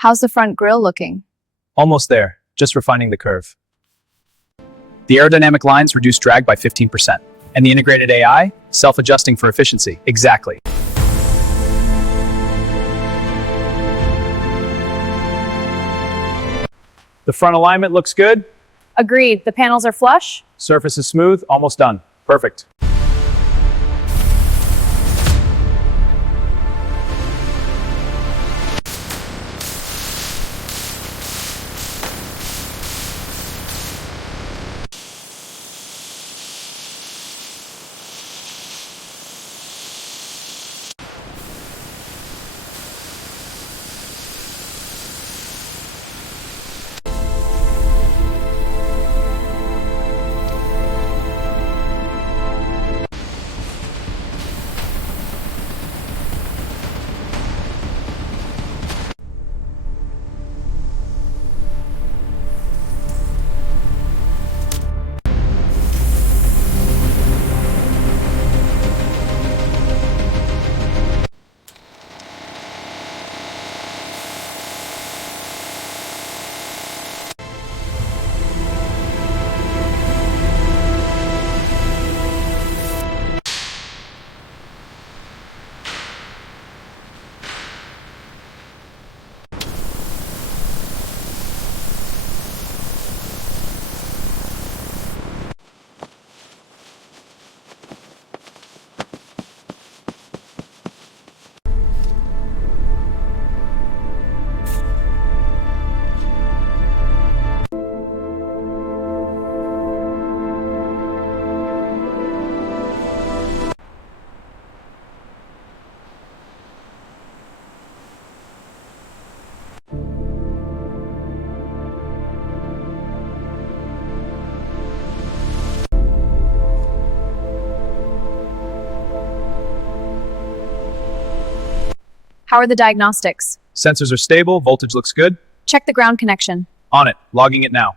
How's the front grille looking? Almost there, just refining the curve. The aerodynamic lines reduce drag by 15%. And the integrated AI, self-adjusting for efficiency. Exactly. The front alignment looks good. Agreed. The panels are flush? Surface is smooth, almost done. Perfect. How are the diagnostics? Sensors are stable, voltage looks good. Check the ground connection. On it, logging it now.